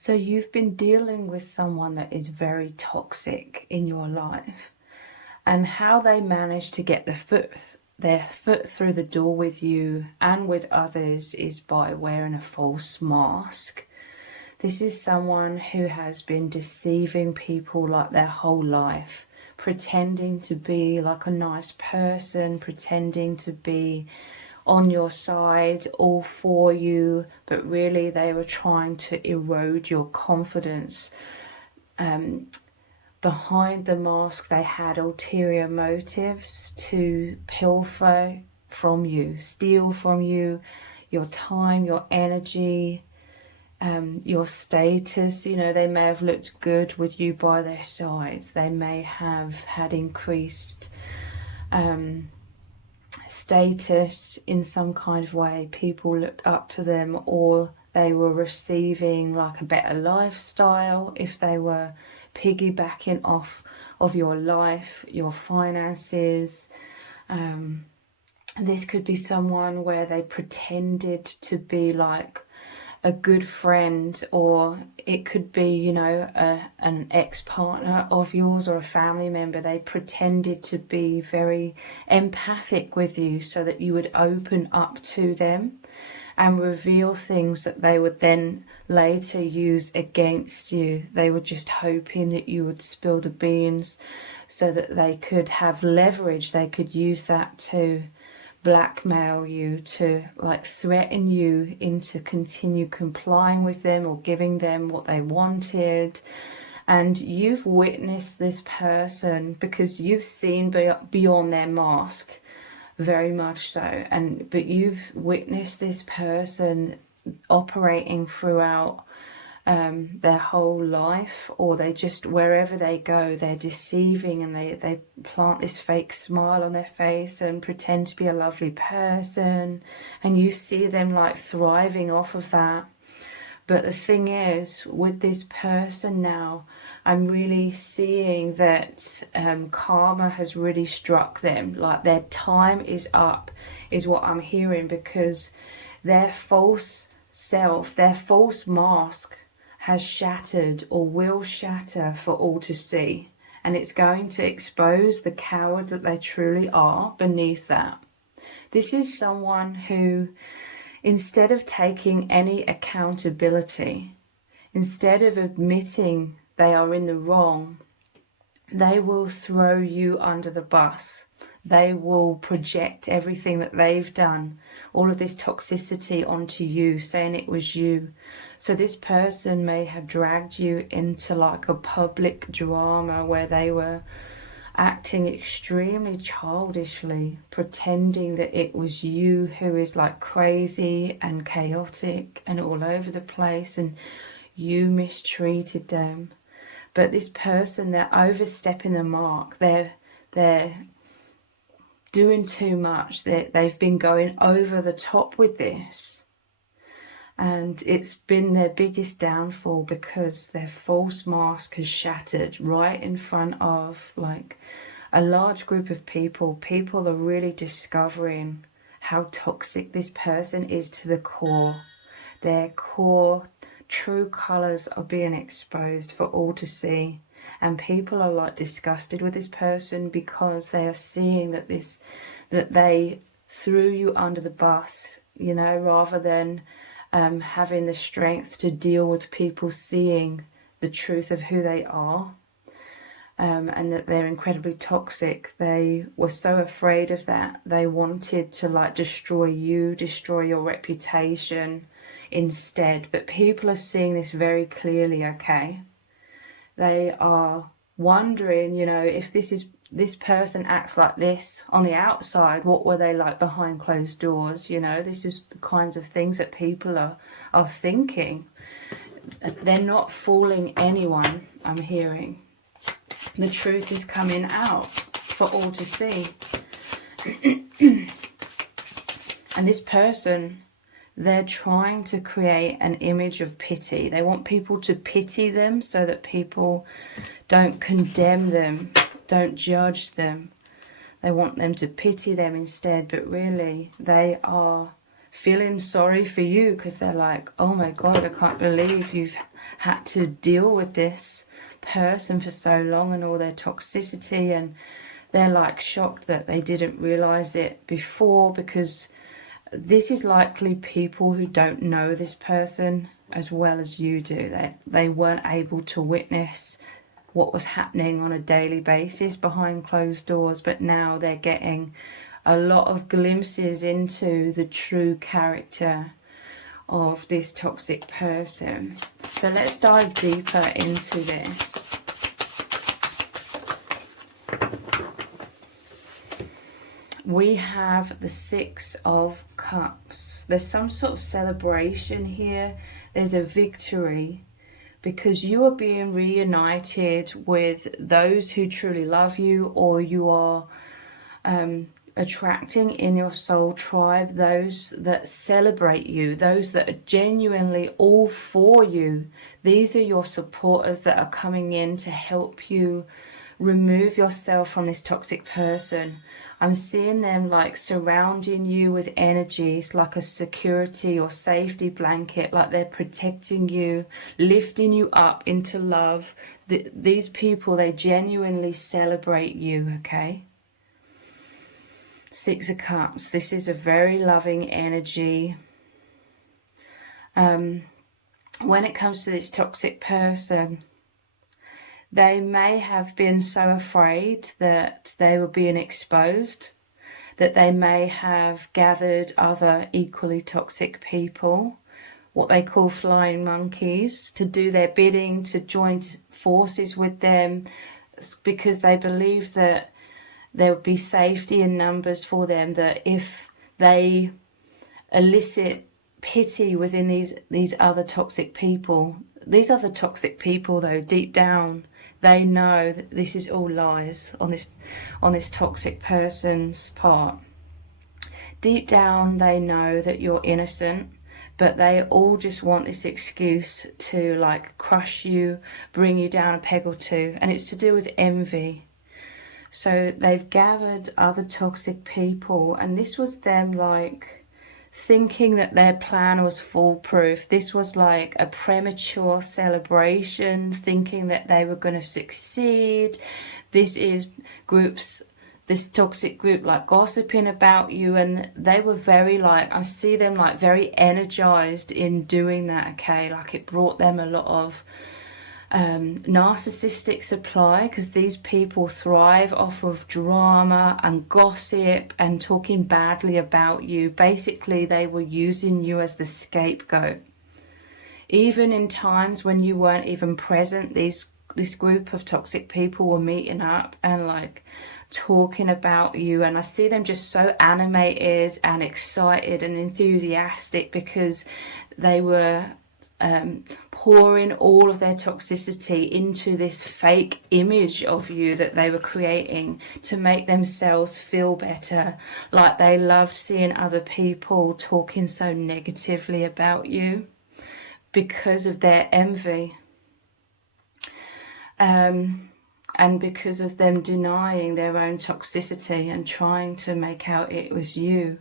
So you've been dealing with someone that is very toxic in your life, and how they manage to get their foot through the door with you and with others is by wearing a false mask. This is someone who has been deceiving people like their whole life, pretending to be like a nice person, pretending to be on your side, all for you, but really they were trying to erode your confidence. Behind the mask, they had ulterior motives to pilfer from you, steal from you your time, your energy, your status. You know, they may have looked good with you by their side. They may have had increased status in some kind of way. People looked up to them, or they were receiving like a better lifestyle if they were piggybacking off of your life, your finances. This could be someone where they pretended to be like a good friend, or it could be, you know, an ex-partner of yours or a family member. They pretended to be very empathic with you so that you would open up to them and reveal things that they would then later use against you. They were just hoping that you would spill the beans so that they could have leverage. They could use that to blackmail you, to like threaten you into continue complying with them or giving them what they wanted. And you've witnessed this person because you've seen beyond their mask, very much so. But you've witnessed this person operating throughout their whole life, or they just, wherever they go, they're deceiving, and they plant this fake smile on their face and pretend to be a lovely person, and you see them like thriving off of that. But the thing is, with this person now, I'm really seeing that karma has really struck them. Like their time is up, is what I'm hearing, because their false self, their false mask has shattered or will shatter for all to see. And it's going to expose the coward that they truly are beneath that. This is someone who, instead of taking any accountability, instead of admitting they are in the wrong, they will throw you under the bus. They will project everything that they've done, all of this toxicity onto you, saying it was you. So this person may have dragged you into like a public drama where they were acting extremely childishly, pretending that it was you who is like crazy and chaotic and all over the place, and you mistreated them. But this person, they're overstepping the mark. They're doing too much. They've been going over the top with this. And it's been their biggest downfall because their false mask has shattered right in front of like a large group of people. People are really discovering how toxic this person is to the core. Their core true colors are being exposed for all to see. And people are like disgusted with this person because they are seeing that they threw you under the bus, you know, rather than having the strength to deal with people seeing the truth of who they are, and that they're incredibly toxic. They were so afraid of that. They wanted to like destroy you, destroy your reputation instead. But people are seeing this very clearly, okay? They are wondering, you know, if this person acts like this on the outside, what were they like behind closed doors? You know, this is the kinds of things that people are thinking. They're not fooling anyone, I'm hearing. The truth is coming out for all to see. And this person, they're trying to create an image of pity. They want people to pity them so that people don't condemn them, don't judge them. They want them to pity them instead, but really they are feeling sorry for you, because they're like, oh my God, I can't believe you've had to deal with this person for so long and all their toxicity. And they're like shocked that they didn't realize it before, because this is likely people who don't know this person as well as you do. They weren't able to witness what was happening on a daily basis behind closed doors, but now they're getting a lot of glimpses into the true character of this toxic person. So let's dive deeper into this. We have the Six of Cups. There's some sort of celebration here. There's a victory, because you are being reunited with those who truly love you, or you are attracting in your soul tribe those that celebrate you, those that are genuinely all for you. These are your supporters that are coming in to help you remove yourself from this toxic person. I'm seeing them like surrounding you with energies, like a security or safety blanket, like they're protecting you, lifting you up into love. These people, they genuinely celebrate you, okay? Six of Cups. This is a very loving energy. When it comes to this toxic person, they may have been so afraid that they were being exposed, that they may have gathered other equally toxic people, what they call flying monkeys, to do their bidding, to join forces with them, because they believe that there would be safety in numbers for them, that if they elicit pity within these other toxic people, though, deep down, they know that this is all lies on this toxic person's part. Deep down, they know that you're innocent, but they all just want this excuse to like crush you, bring you down a peg or two, and it's to do with envy. So they've gathered other toxic people, and this was them like thinking that their plan was foolproof. This was like a premature celebration, thinking that they were going to succeed. This toxic group like gossiping about you, and they were very like, I see them like very energized in doing that, okay? Like it brought them a lot of narcissistic supply, because these people thrive off of drama and gossip and talking badly about you. Basically, they were using you as the scapegoat. Even in times when you weren't even present, this group of toxic people were meeting up and like talking about you, and I see them just so animated and excited and enthusiastic, because they were pouring all of their toxicity into this fake image of you that they were creating to make themselves feel better. Like they loved seeing other people talking so negatively about you because of their envy, and because of them denying their own toxicity and trying to make out it was you.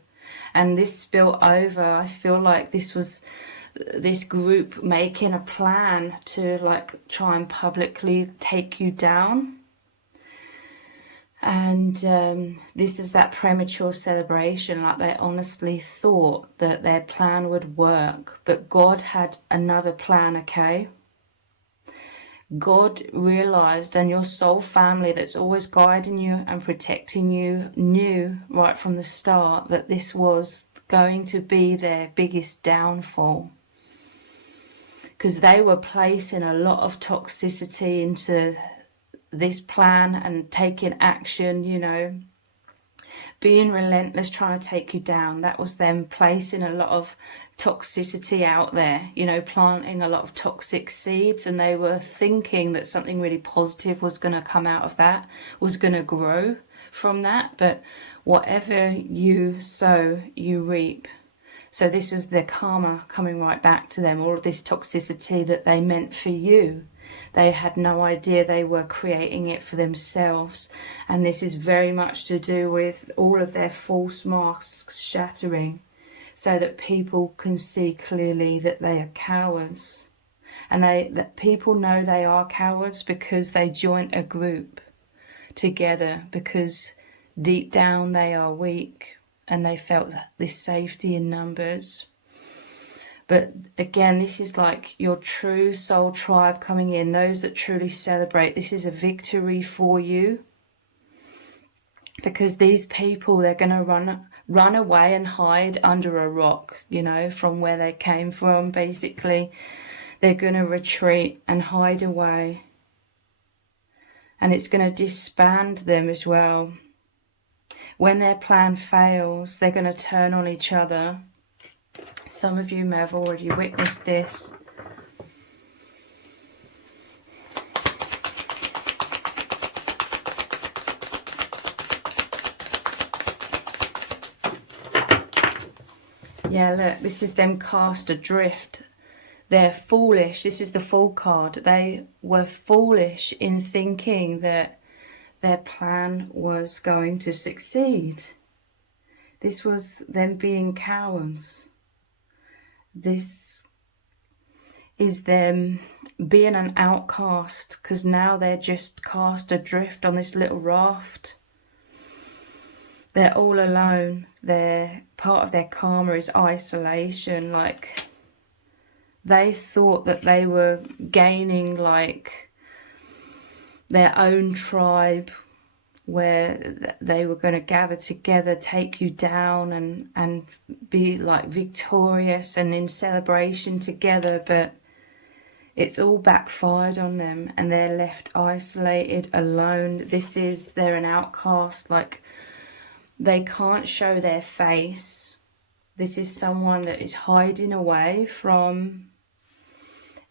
And this spilled over. I feel like this was this group making a plan to like try and publicly take you down. And this is that premature celebration, like they honestly thought that their plan would work, but God had another plan, okay? God realized, and your soul family that's always guiding you and protecting you knew right from the start that this was going to be their biggest downfall, because they were placing a lot of toxicity into this plan and taking action, you know, being relentless, trying to take you down. That was them placing a lot of toxicity out there, you know, planting a lot of toxic seeds, and they were thinking that something really positive was going to come out of that, was going to grow from that. But whatever you sow, you reap. So this was their karma coming right back to them, all of this toxicity that they meant for you. They had no idea they were creating it for themselves. And this is very much to do with all of their false masks shattering. so that people can see clearly that they are cowards. And that people know they are cowards because they join a group together, because deep down they are weak and they felt this safety in numbers. But again, this is like your true soul tribe coming in, those that truly celebrate. This is a victory for you, because these people, they're going to run away and hide under a rock, you know, from where they came from. Basically, they're going to retreat and hide away, and it's going to disband them as well. When their plan fails, they're going to turn on each other. Some of you may have already witnessed this. Yeah, look, this is them cast adrift. They're foolish. This is the Fool card. They were foolish in thinking that their plan was going to succeed. This was them being cowards. This is them being an outcast, because now they're just cast adrift on this little raft. They're all alone. Part of their karma is isolation. Like, they thought that they were gaining like their own tribe, where they were going to gather together, take you down and be like victorious and in celebration together. But it's all backfired on them, and they're left isolated, alone. They're an outcast. Like, they can't show their face. This is someone that is hiding away from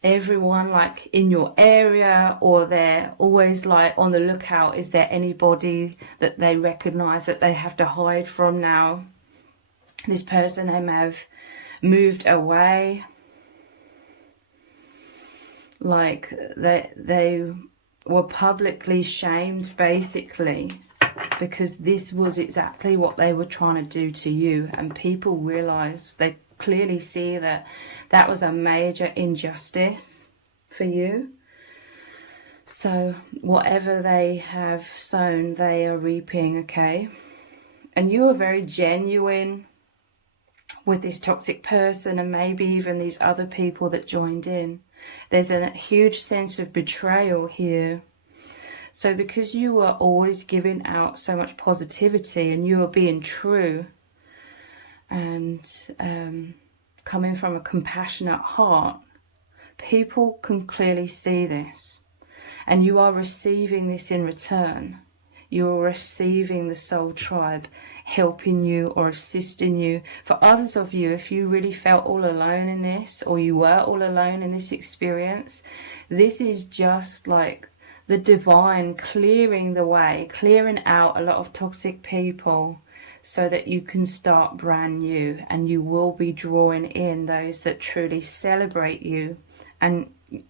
everyone, like in your area, or they're always like on the lookout. Is there anybody that they recognize that they have to hide from now? This person, they may have moved away. Like, they were publicly shamed, basically, because this was exactly what they were trying to do to you. And people realize, they clearly see that that was a major injustice for you. So whatever they have sown, they are reaping, okay? And you are very genuine with this toxic person, and maybe even these other people that joined in. There's a huge sense of betrayal here. So because you are always giving out so much positivity, and you are being true, and coming from a compassionate heart, people can clearly see this, and you are receiving this in return. You are receiving the soul tribe helping you or assisting you. For others of you, if you really felt all alone in this, or you were all alone in this experience, this is just like the divine clearing the way, clearing out a lot of toxic people, so that you can start brand new, and you will be drawing in those that truly celebrate you and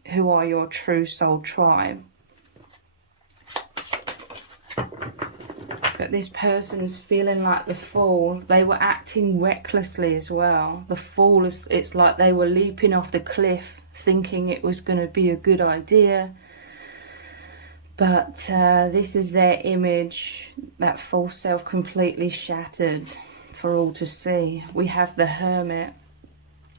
who are your true soul tribe. But this person's feeling like the Fool. They were acting recklessly as well. The Fool, it's like they were leaping off the cliff thinking it was going to be a good idea. But this is their image, that false self completely shattered for all to see. We have the Hermit.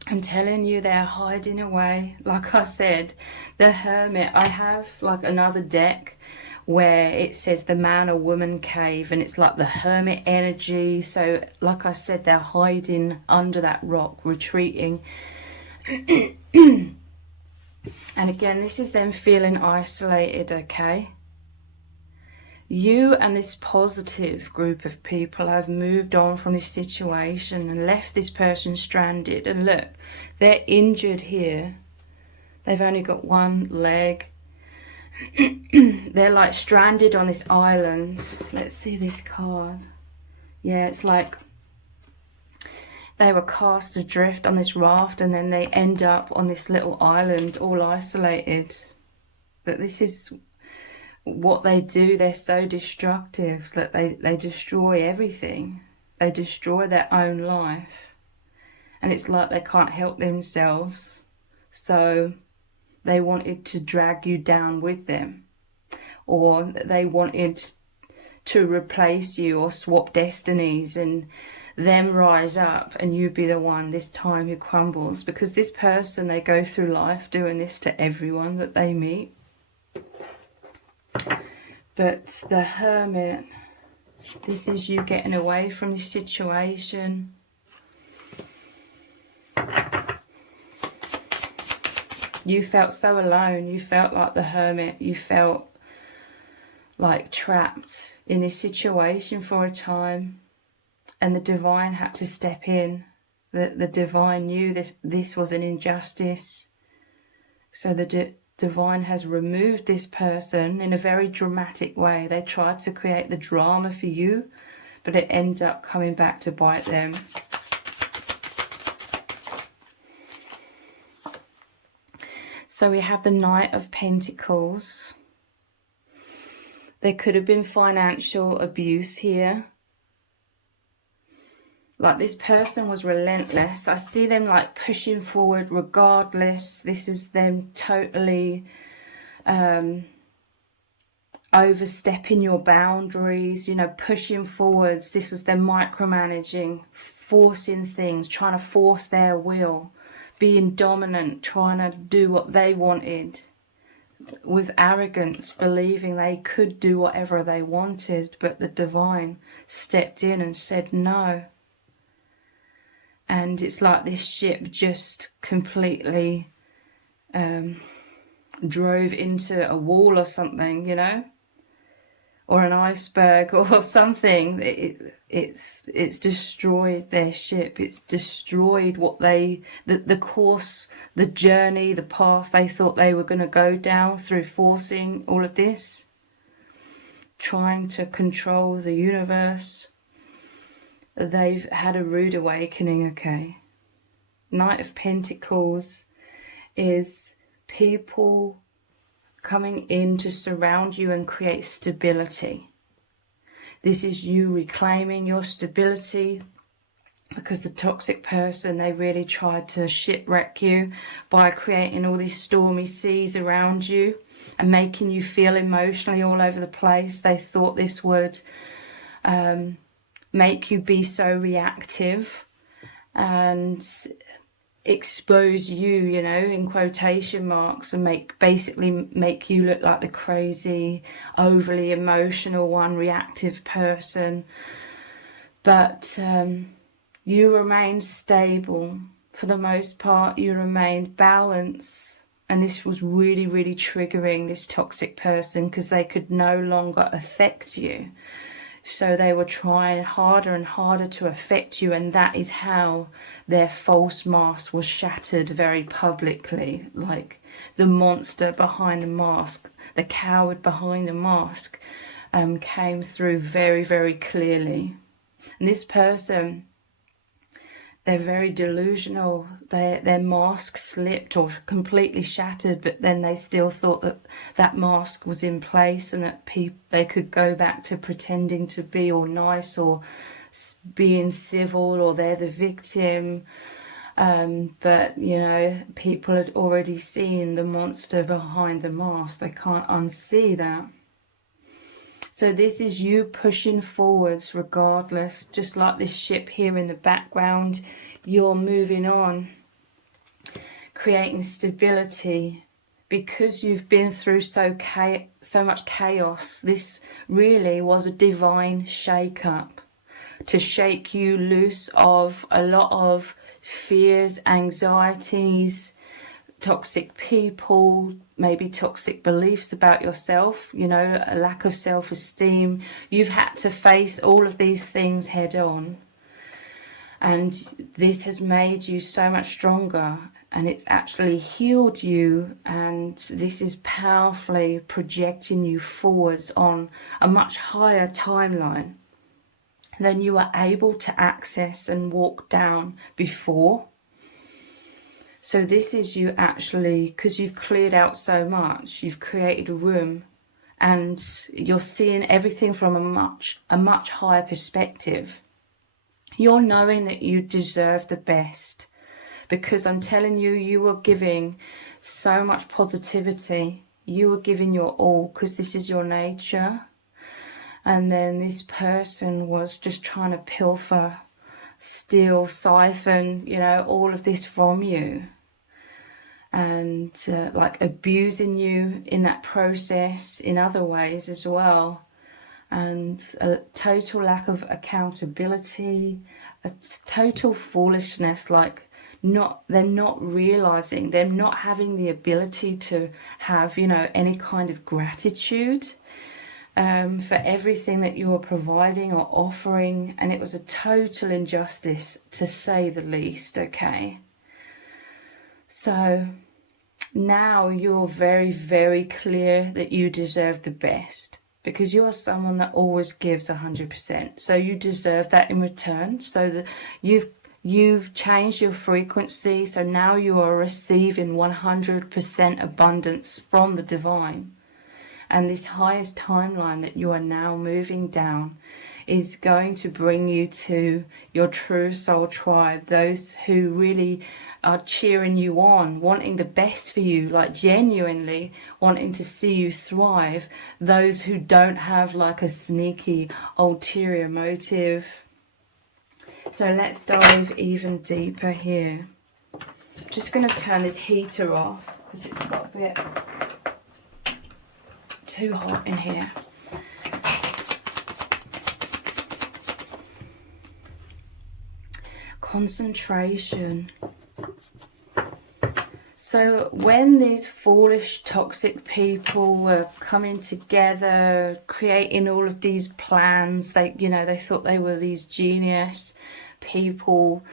I'm telling you, they're hiding away. Like I said, the Hermit, I have like another deck where it says the man or woman cave, and it's like the Hermit energy. So like I said, they're hiding under that rock, retreating. And again, this is them feeling isolated, okay? You and this positive group of people have moved on from this situation and left this person stranded. And look, they're injured here. They've only got one leg. They're like stranded on this island. Let's see this card. Yeah, it's like they were cast adrift on this raft, and then they end up on this little island all isolated. But this is what they do. They're so destructive that they destroy everything. They destroy their own life. and it's like they can't help themselves, so they wanted to drag you down with them, or they wanted to replace you or swap destinies and them rise up and you be the one this time who crumbles. Because this person, they go through life doing this to everyone that they meet. But the Hermit, this is you getting away from this situation. You felt so alone. You felt like the Hermit. You felt like trapped in this situation for a time. And the Divine had to step in. The Divine knew this was an injustice. So the Divine has removed this person in a very dramatic way. They tried to create the drama for you, but it ended up coming back to bite them. So we have the Knight of Pentacles. There could have been financial abuse here. Like, this person was relentless. I see them like pushing forward regardless. This is them totally overstepping your boundaries, you know, pushing forwards. This was them micromanaging, forcing things, trying to force their will, being dominant, trying to do what they wanted with arrogance, believing they could do whatever they wanted. But the Divine stepped in and said no. And it's like this ship just completely drove into a wall or something, you know, or an iceberg or something. It's destroyed their ship. It's destroyed what the course, the journey, the path they thought they were going to go down through forcing all of this, trying to control the universe. They've had a rude awakening, okay? Knight of Pentacles is people coming in to surround you and create stability. This is you reclaiming your stability, because the toxic person, they really tried to shipwreck you by creating all these stormy seas around you and making you feel emotionally all over the place. They thought this would make you be so reactive and expose you, you know, in quotation marks, and basically make you look like the crazy, overly emotional one, reactive person. But you remained stable for the most part. You remained balanced, and this was really, really triggering this toxic person, because they could no longer affect you. So they were trying harder and harder to affect you, and that is how their false mask was shattered very publicly. Like, the monster behind the mask, the coward behind the mask, came through very, very clearly. And this person, they're very delusional. Their mask slipped or completely shattered, but then they still thought that that mask was in place, and that they could go back to pretending to be all nice or being civil, or they're the victim. But, you know, people had already seen the monster behind the mask. They can't unsee that. So this is you pushing forwards regardless, just like this ship here in the background. You're moving on, creating stability, because you've been through so much chaos. This really was a divine shake-up to shake you loose of a lot of fears, anxieties, toxic people, maybe toxic beliefs about yourself, you know, a lack of self-esteem. You've had to face all of these things head on, and this has made you so much stronger, and it's actually healed you, and this is powerfully projecting you forwards on a much higher timeline than you were able to access and walk down before. So this is you actually, because you've cleared out so much, you've created a room, and you're seeing everything from a much higher perspective. You're knowing that you deserve the best, because I'm telling you, you were giving so much positivity. You were giving your all, because this is your nature. And then this person was just trying to pilfer, steal, siphon, you know, all of this from you. And like abusing you in that process in other ways as well. And a total lack of accountability, a total foolishness, like they're not realizing, they're not having the ability to have, you know, any kind of gratitude for everything that you are providing or offering. And it was a total injustice, to say the least. Okay, so now you're very, very clear that you deserve the best, because you are someone that always gives 100%. So you deserve that in return. So that you've changed your frequency. So now you are receiving 100% abundance from the divine. And this highest timeline that you are now moving down is going to bring you to your true soul tribe, those who really are cheering you on, wanting the best for you, like genuinely wanting to see you thrive, those who don't have like a sneaky ulterior motive. So let's dive even deeper here. I'm just going to turn this heater off because it's got a bit too hot in here. Concentration. So when these foolish, toxic people were coming together, creating all of these plans, they thought they were these genius people,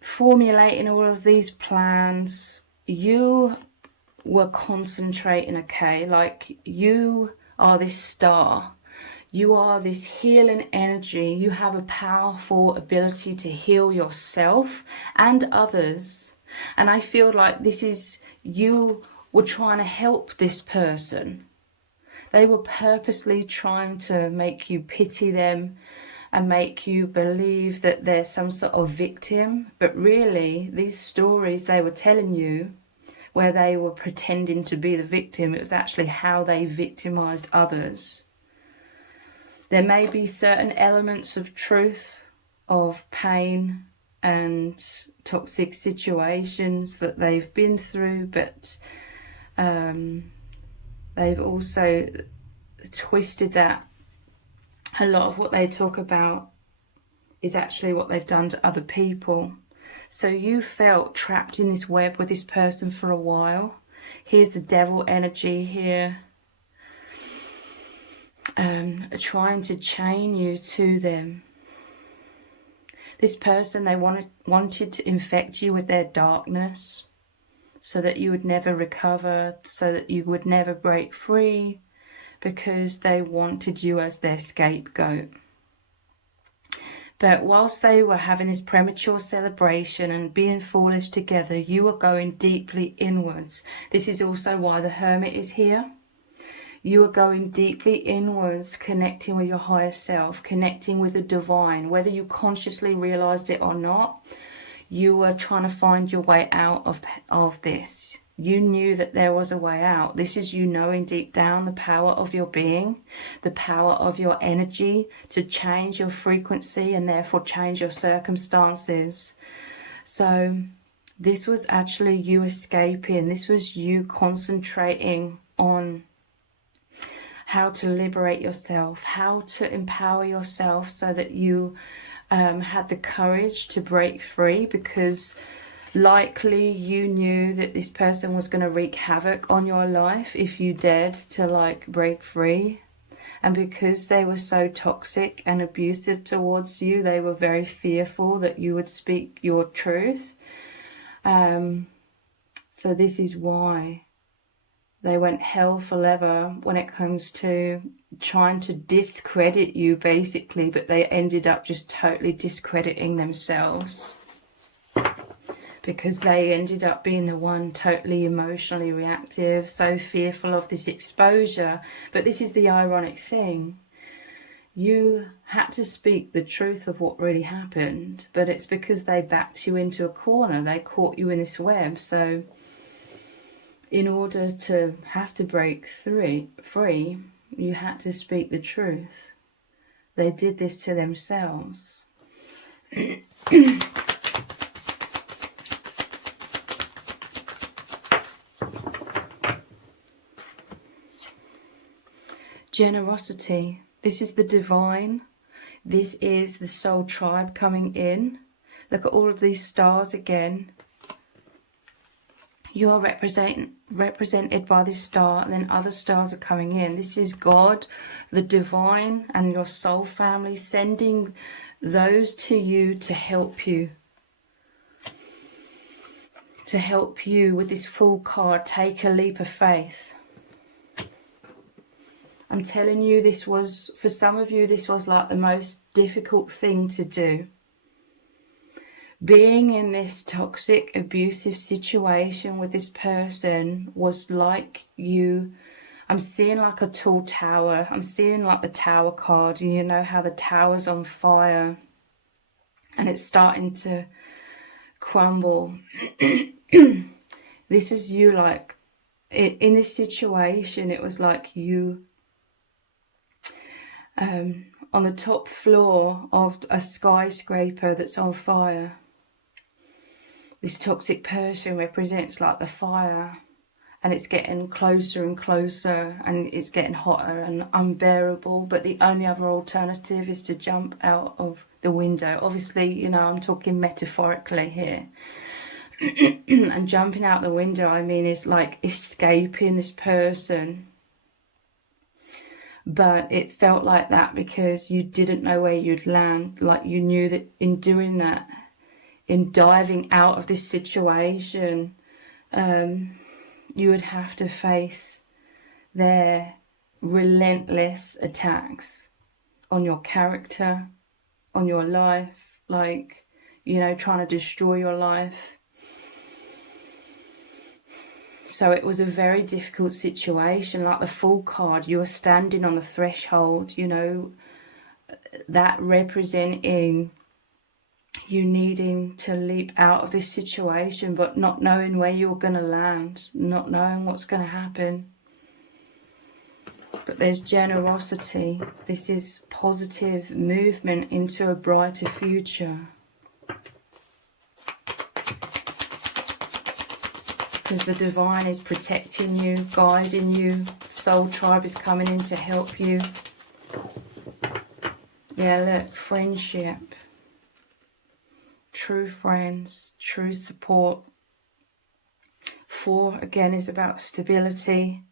formulating all of these plans, you were concentrating, okay? Like, you are this star. You are this healing energy. You have a powerful ability to heal yourself and others. And I feel like this is, you were trying to help this person. They were purposely trying to make you pity them and make you believe that they're some sort of victim. But really, these stories they were telling you, where they were pretending to be the victim, it was actually how they victimized others. There may be certain elements of truth, of pain and toxic situations that they've been through, but they've also twisted that. A lot of what they talk about is actually what they've done to other people. So you felt trapped in this web with this person for a while. Here's the devil energy here, trying to chain you to them. This person, they wanted to infect you with their darkness so that you would never recover, so that you would never break free, because they wanted you as their scapegoat. But whilst they were having this premature celebration and being foolish together, you were going deeply inwards. This is also why the Hermit is here. You are going deeply inwards, connecting with your higher self, connecting with the divine. Whether you consciously realized it or not, you were trying to find your way out of this. You knew that there was a way out. This is you knowing deep down the power of your being, the power of your energy to change your frequency and therefore change your circumstances. So this was actually you escaping. This was you concentrating on how to liberate yourself, how to empower yourself so that you had the courage to break free, because likely you knew that this person was going to wreak havoc on your life if you dared to break free. And because they were so toxic and abusive towards you, they were very fearful that you would speak your truth. So this is why they went hell for leather when it comes to trying to discredit you, basically, but they ended up just totally discrediting themselves, because they ended up being the one totally emotionally reactive, so fearful of this exposure. But this is the ironic thing. you had to speak the truth of what really happened, but it's because they backed you into a corner. They caught you in this web. So in order to have to break free, you had to speak the truth. They did this to themselves. Generosity. This is the divine. This is the soul tribe coming in. Look at all of these stars again. You are represented by this star, and then other stars are coming in. This is God, the divine, and your soul family sending those to you to help you. To help you with this Fool card, take a leap of faith. I'm telling you, this was, for some of you, this was like the most difficult thing to do. Being in this toxic, abusive situation with this person was like you, I'm seeing like a tall tower. I'm seeing like the tower card, and you know how the tower's on fire and it's starting to crumble. This is you, like, in this situation, it was like you on the top floor of a skyscraper that's on fire. This toxic person represents like the fire, and it's getting closer and closer, and it's getting hotter and unbearable. But the only other alternative is to jump out of the window. Obviously, you know, I'm talking metaphorically here. And jumping out the window, I mean, is like escaping this person. But it felt like that because you didn't know where you'd land. Like you knew that in doing that, in diving out of this situation, you would have to face their relentless attacks on your character, on your life, like, you know, trying to destroy your life. So it was a very difficult situation. Like the Fool card, you were standing on the threshold, you know, that representing you needing to leap out of this situation, but not knowing where you're going to land, not knowing what's going to happen. But there's generosity. This is positive movement into a brighter future. Because the divine is protecting you, guiding you. Soul tribe is coming in to help you. Yeah, look, friendship. True friends, true support. 4, again, is about stability.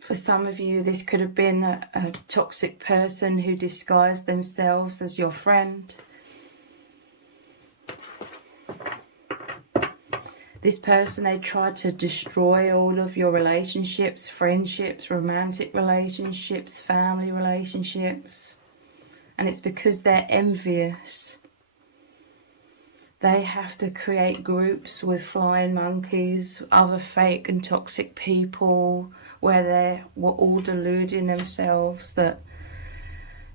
For some of you, this could have been a toxic person who disguised themselves as your friend. This person, they tried to destroy all of your relationships, friendships, romantic relationships, family relationships. And it's because they're envious. They have to create groups with flying monkeys, other fake and toxic people, where they were all deluding themselves that,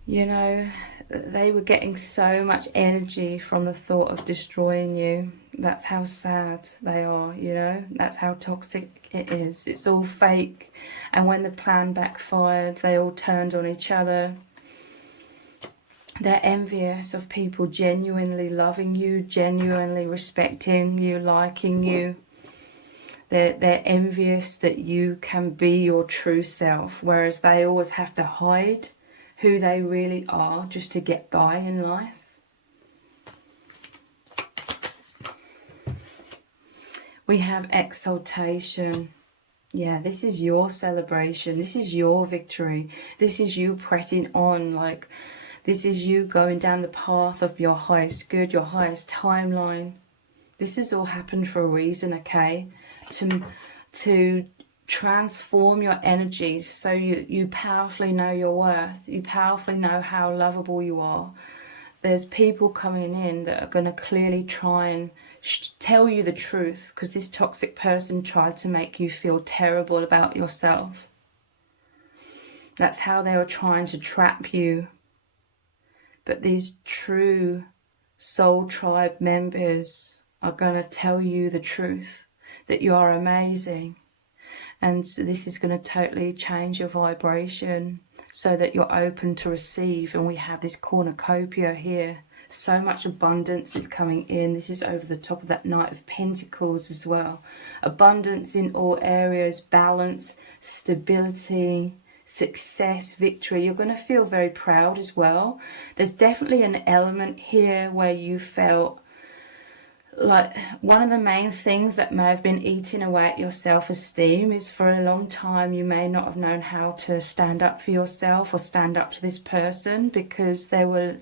you know, they were getting so much energy from the thought of destroying you. That's how sad they are, you know. That's how toxic it is. It's all fake. And when the plan backfired, they all turned on each other. They're envious of people genuinely loving you, genuinely respecting you, liking you. They're envious that you can be your true self, whereas they always have to hide who they really are just to get by in life. We have exaltation. Yeah, this is your celebration. This is your victory. This is you pressing on, like, this is you going down the path of your highest good, your highest timeline. This has all happened for a reason, okay? To transform your energies so you powerfully know your worth. You powerfully know how lovable you are. There's people coming in that are going to clearly try and tell you the truth, because this toxic person tried to make you feel terrible about yourself. That's how they were trying to trap you. But these true soul tribe members are going to tell you the truth, that you are amazing. And so this is going to totally change your vibration so that you're open to receive. And we have this cornucopia here. So much abundance is coming in. This is over the top of that Knight of Pentacles as well. Abundance in all areas, balance, stability, success, victory. You're going to feel very proud as well. There's definitely an element here where you felt like one of the main things that may have been eating away at your self-esteem is for a long time you may not have known how to stand up for yourself or stand up to this person, because they were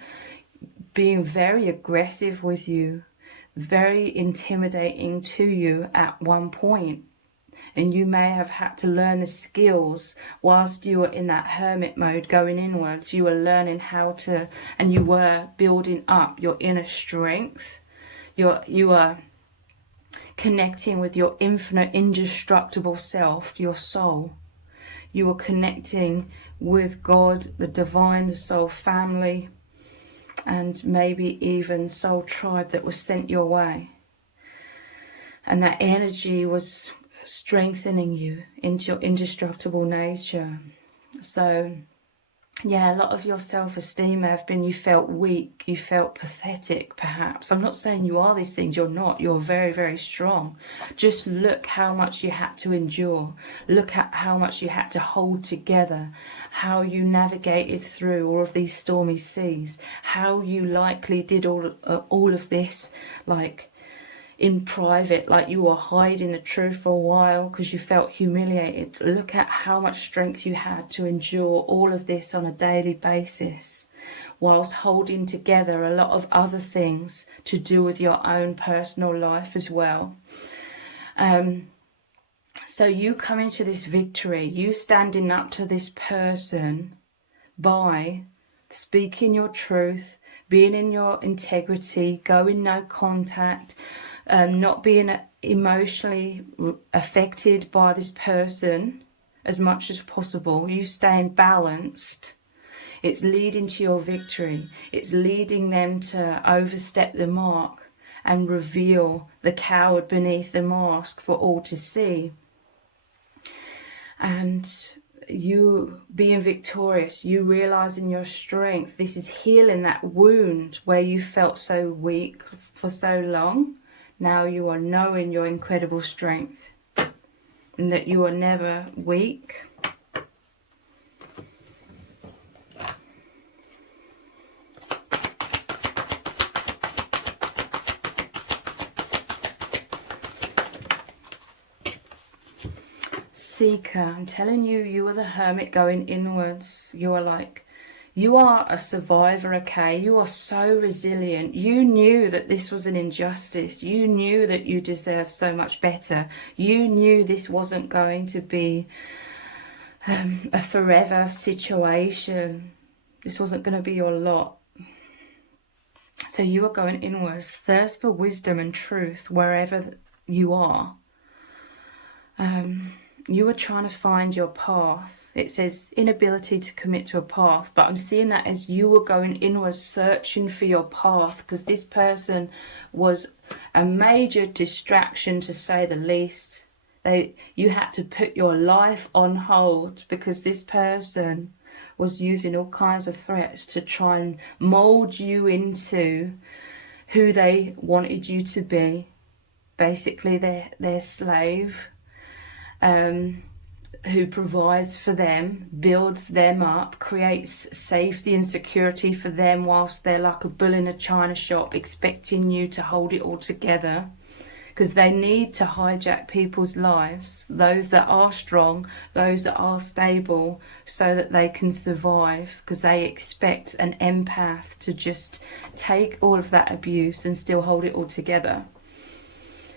being very aggressive with you, very intimidating to you at one point. And you may have had to learn the skills whilst you were in that hermit mode going inwards. You were learning how to, and you were building up your inner strength. You are connecting with your infinite, indestructible self, your soul. You are connecting with God, the divine, the soul family, and maybe even soul tribe that was sent your way. And that energy was strengthening you into your indestructible nature. So yeah, a lot of your self-esteem may have been you felt weak, you felt pathetic perhaps. I'm not saying you are these things, you're not. You're very, very strong. Just look how much you had to endure. Look at how much you had to hold together, how you navigated through all of these stormy seas, how you likely did all of this like in private, like you were hiding the truth for a while because you felt humiliated. Look at how much strength you had to endure all of this on a daily basis, whilst holding together a lot of other things to do with your own personal life as well. So you come into this victory, you standing up to this person by speaking your truth, being in your integrity, going no contact, not being emotionally affected by this person as much as possible. You staying balanced. It's leading to your victory. It's leading them to overstep the mark and reveal the coward beneath the mask for all to see. And you being victorious, you realizing your strength. This is healing that wound where you felt so weak for so long. Now you are knowing your incredible strength and that you are never weak. Seeker, I'm telling you, you are the hermit going inwards. You are like, you are a survivor, okay? You are so resilient. You knew that this was an injustice. You knew that you deserved so much better. You knew this wasn't going to be a forever situation. This wasn't going to be your lot. So you are going inwards. Thirst for wisdom and truth wherever you are. You are trying to find your path. It says inability to commit to a path, but I'm seeing that as you were going inwards, searching for your path, because this person was a major distraction, to say the least. You had to put your life on hold because this person was using all kinds of threats to try and mold you into who they wanted you to be. Basically, their slave. Who provides for them, builds them up, creates safety and security for them whilst they're like a bull in a china shop expecting you to hold it all together, because they need to hijack people's lives, those that are strong, those that are stable, so that they can survive, because they expect an empath to just take all of that abuse and still hold it all together.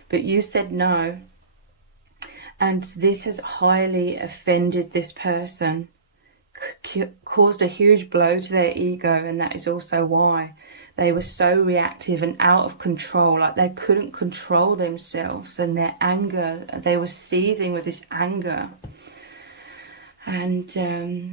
But you said no. And this has highly offended this person, caused a huge blow to their ego, and that is also why they were so reactive and out of control, like they couldn't control themselves, and their anger, they were seething with this anger. And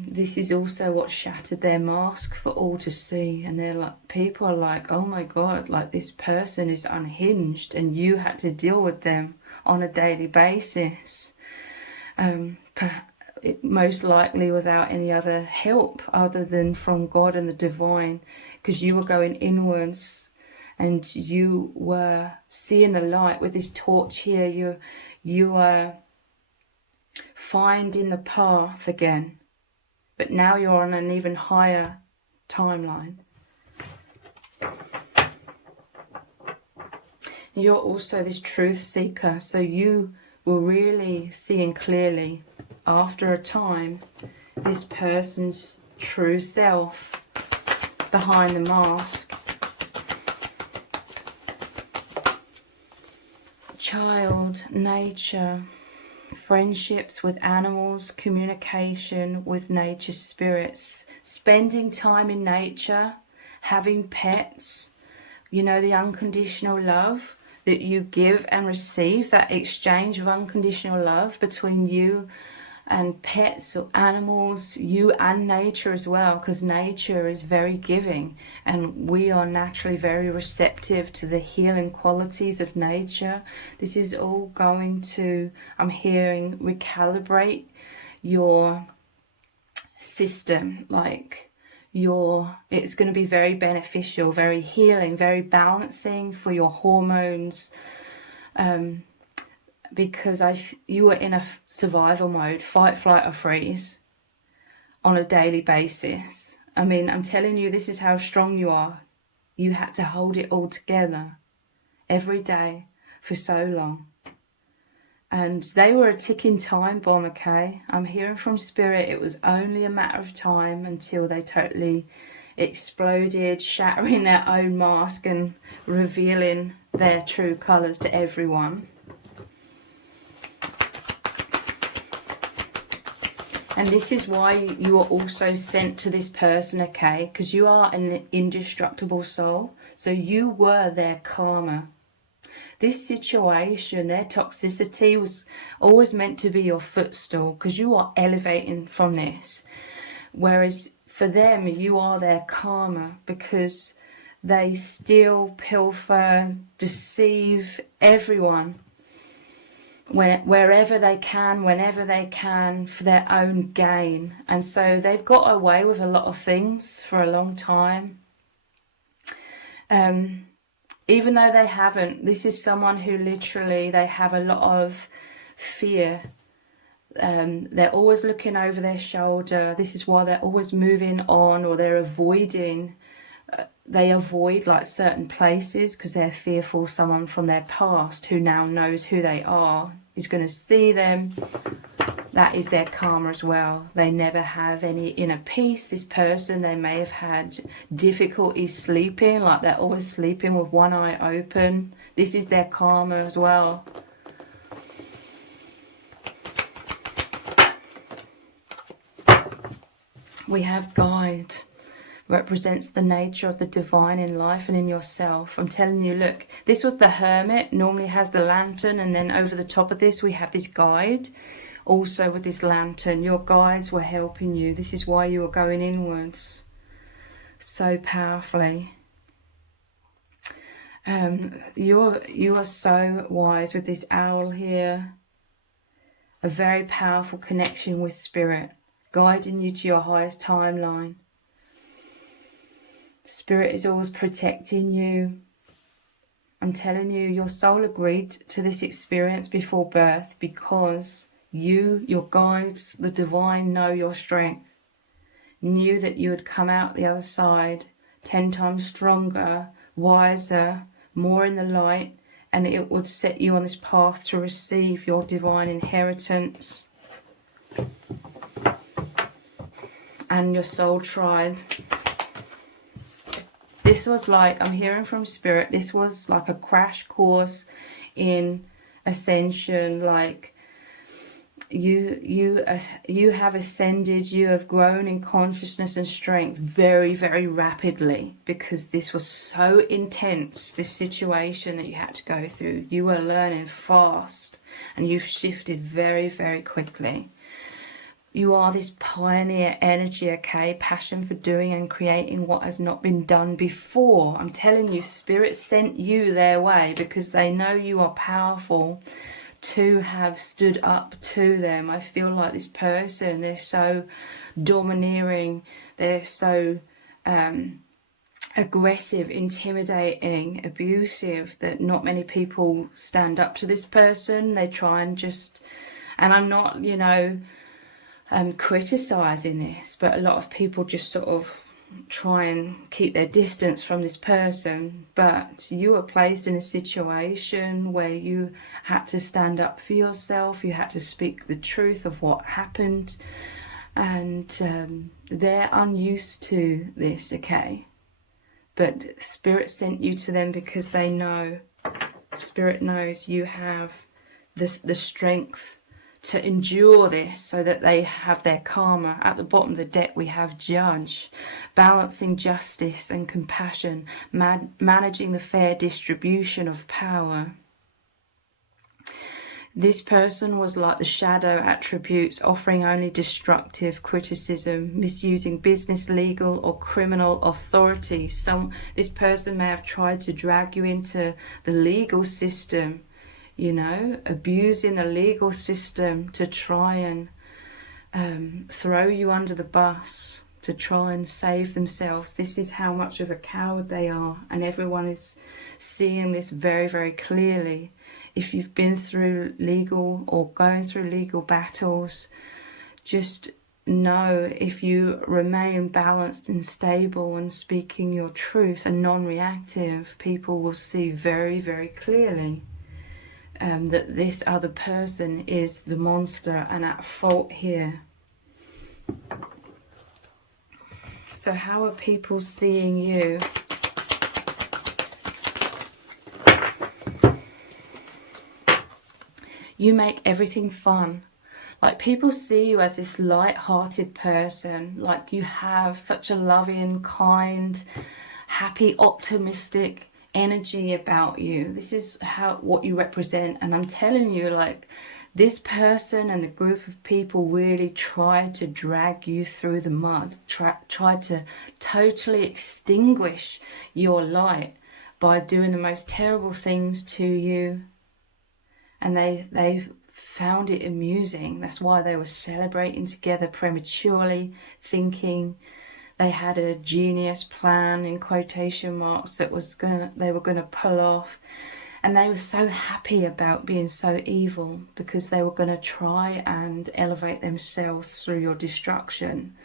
this is also what shattered their mask for all to see. And they're like, people are like, oh my God, like this person is unhinged, and you had to deal with them on a daily basis. Most likely without any other help other than from God and the divine, because you were going inwards and you were seeing the light with this torch here. You were finding the path again, but now you're on an even higher timeline. You're also this truth seeker, so you were really seeing clearly after a time this person's true self behind the mask. Child, nature, friendships with animals, communication with nature spirits, spending time in nature, having pets, you know, the unconditional love that you give and receive, that exchange of unconditional love between you and pets or animals, you and nature as well, because nature is very giving and we are naturally very receptive to the healing qualities of nature. This is all going to, I'm hearing, recalibrate your system, like it's going to be very beneficial, very healing, very balancing for your hormones, because you were in a survival mode, fight, flight or freeze, on a daily basis. I mean, I'm telling you, this is how strong you are. You had to hold it all together every day for so long. And they were a ticking time bomb, okay? I'm hearing from Spirit it was only a matter of time until they totally exploded, shattering their own mask and revealing their true colours to everyone. And this is why you are also sent to this person, okay? Because you are an indestructible soul. So you were their karma. This situation, their toxicity, was always meant to be your footstool, because you are elevating from this. Whereas for them, you are their karma, because they steal, pilfer, deceive everyone, wherever they can, whenever they can, for their own gain. And so they've got away with a lot of things for a long time. Even though they haven't, this is someone who literally, they have a lot of fear. They're always looking over their shoulder. This is why they're always moving on, or they're avoiding. They avoid like certain places because they're fearful someone from their past who now knows who they are is going to see them. That is their karma as well. They never have any inner peace. This person, they may have had difficulty sleeping, like they're always sleeping with one eye open. This is their karma as well. We have guide. Represents the nature of the divine in life and in yourself. I'm telling you, look, this was the hermit, normally has the lantern, and then over the top of this we have this guide, also with this lantern. Your guides were helping you. This is why you were going inwards so powerfully. You are so wise with this owl here. A very powerful connection with spirit, guiding you to your highest timeline. Spirit is always protecting you. I'm telling you, your soul agreed to this experience before birth because you, your guides, the divine, know your strength. Knew that you would come out the other side 10 times stronger, wiser, more in the light, and it would set you on this path to receive your divine inheritance and your soul tribe. This was like, I'm hearing from Spirit, this was like a crash course in Ascension. Like you have ascended, you have grown in consciousness and strength very, very rapidly, because this was so intense, this situation that you had to go through. You were learning fast and you've shifted very, very quickly. You are this pioneer energy, okay? Passion for doing and creating what has not been done before. I'm telling you, Spirit sent you their way because they know you are powerful to have stood up to them. I feel like this person, they're so domineering, they're so aggressive, intimidating, abusive, that not many people stand up to this person. They try and just, and I'm not, you know, criticizing this, but a lot of people just sort of try and keep their distance from this person. But you were placed in a situation where you had to stand up for yourself, you had to speak the truth of what happened, and they're unused to this, okay? But Spirit sent you to them because they know, Spirit knows you have the strength to endure this, so that they have their karma. At the bottom of the deck we have Judge, balancing justice and compassion, managing the fair distribution of power. This person was like the shadow attributes, offering only destructive criticism, misusing business, legal or criminal authority. This person may have tried to drag you into the legal system, you know, abusing the legal system to try and throw you under the bus, to try and save themselves. This is how much of a coward they are, and everyone is seeing this very, very clearly. If you've been through legal or going through legal battles, just know, if you remain balanced and stable and speaking your truth and non-reactive, people will see very, very clearly that this other person is the monster and at fault here. So how are people seeing you? You make everything fun. Like, people see you as this light-hearted person. Like, you have such a loving, kind, happy, optimistic energy about you. This is what you represent. And I'm telling you, like, this person and the group of people really tried to drag you through the mud, tried to totally extinguish your light by doing the most terrible things to you. And they found it amusing. That's why they were celebrating together prematurely, thinking they had a genius plan, in quotation marks, that they were gonna pull off. And they were so happy about being so evil because they were going to try and elevate themselves through your destruction.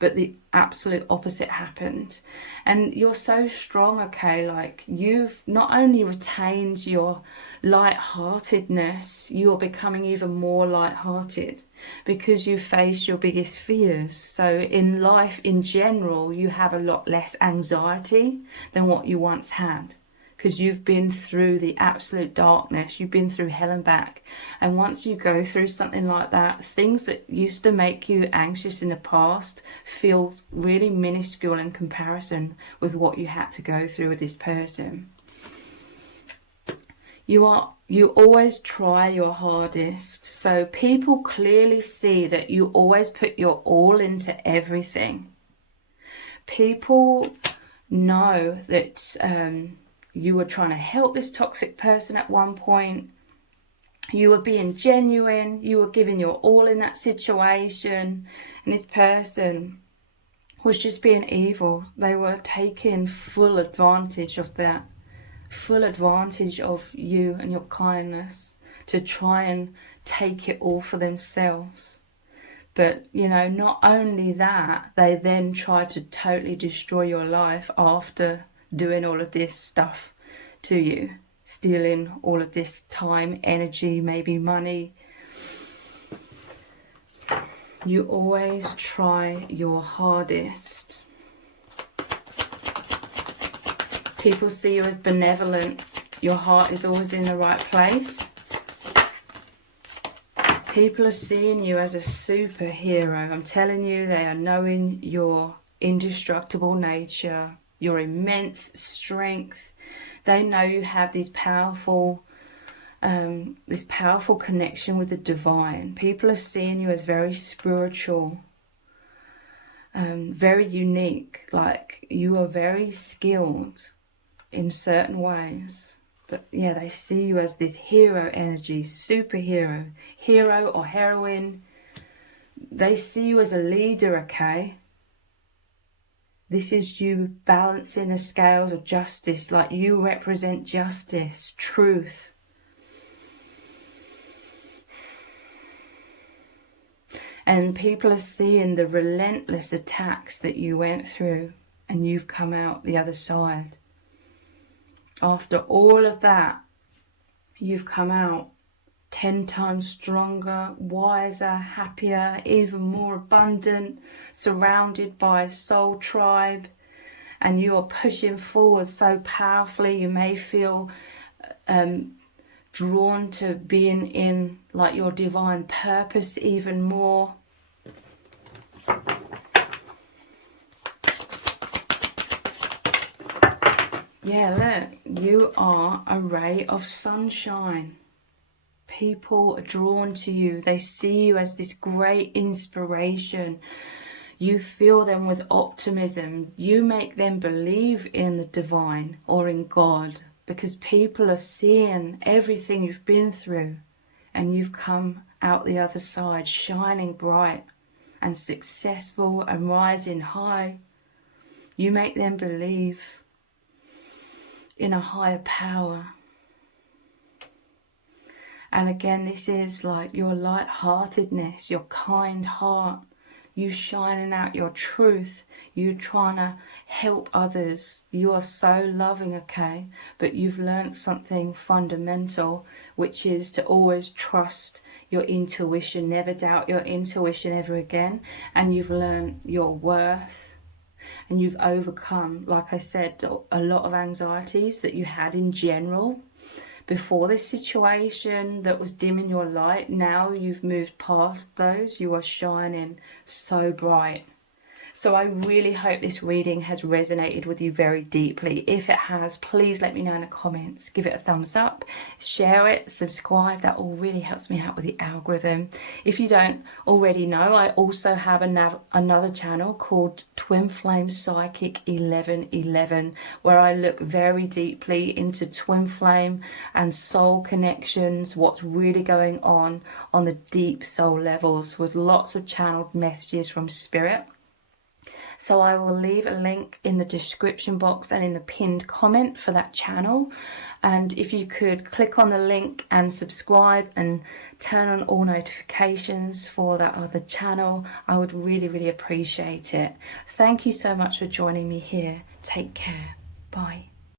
But the absolute opposite happened. And you're so strong, okay? Like, you've not only retained your light-heartedness, you're becoming even more light-hearted because you face your biggest fears. So in life in general, you have a lot less anxiety than what you once had, because you've been through the absolute darkness, you've been through hell and back. And once you go through something like that, things that used to make you anxious in the past feel really minuscule in comparison with what you had to go through with this person. You always try your hardest. So people clearly see that you always put your all into everything. People know that you were trying to help this toxic person at one point. You were being genuine. You were giving your all in that situation. And this person was just being evil. They were taking full advantage of that. Full advantage of you and your kindness to try and take it all for themselves. But, you know, not only that, they then tried to totally destroy your life after doing all of this stuff to you, stealing all of this time, energy, maybe money. You always try your hardest. People see you as benevolent. Your heart is always in the right place. People are seeing you as a superhero. I'm telling you, they are knowing your indestructible nature, your immense strength. They know you have these powerful this powerful connection with the divine. People are seeing you as very spiritual, very unique, like you are very skilled in certain ways. But yeah, they see you as this hero energy, superhero, hero or heroine. They see you as a leader, okay? This is you balancing the scales of justice, like you represent justice, truth. And people are seeing the relentless attacks that you went through, and you've come out the other side. After all of that, you've come out 10 times stronger, wiser, happier, even more abundant, surrounded by a soul tribe, and you are pushing forward so powerfully. You may feel drawn to being in like your divine purpose even more. Yeah, look, you are a ray of sunshine. People are drawn to you. They see you as this great inspiration. You fill them with optimism. You make them believe in the divine or in God, because people are seeing everything you've been through, and you've come out the other side shining bright and successful and rising high. You make them believe in a higher power. And again, this is like your light-heartedness, your kind heart, you shining out your truth, you trying to help others. You are so loving, okay? But you've learned something fundamental, which is to always trust your intuition, never doubt your intuition ever again. And you've learned your worth. And you've overcome, like I said, a lot of anxieties that you had in general before this situation that was dimming your light. Now you've moved past those. You are shining so bright. So I really hope this reading has resonated with you very deeply. If it has, please let me know in the comments. Give it a thumbs up, share it, subscribe. That all really helps me out with the algorithm. If you don't already know, I also have another channel called Twin Flame Psychic 1111, where I look very deeply into twin flame and soul connections, what's really going on the deep soul levels, with lots of channeled messages from spirit. So I will leave a link in the description box and in the pinned comment for that channel. And if you could click on the link and subscribe and turn on all notifications for that other channel, I would really, really appreciate it. Thank you so much for joining me here. Take care. Bye.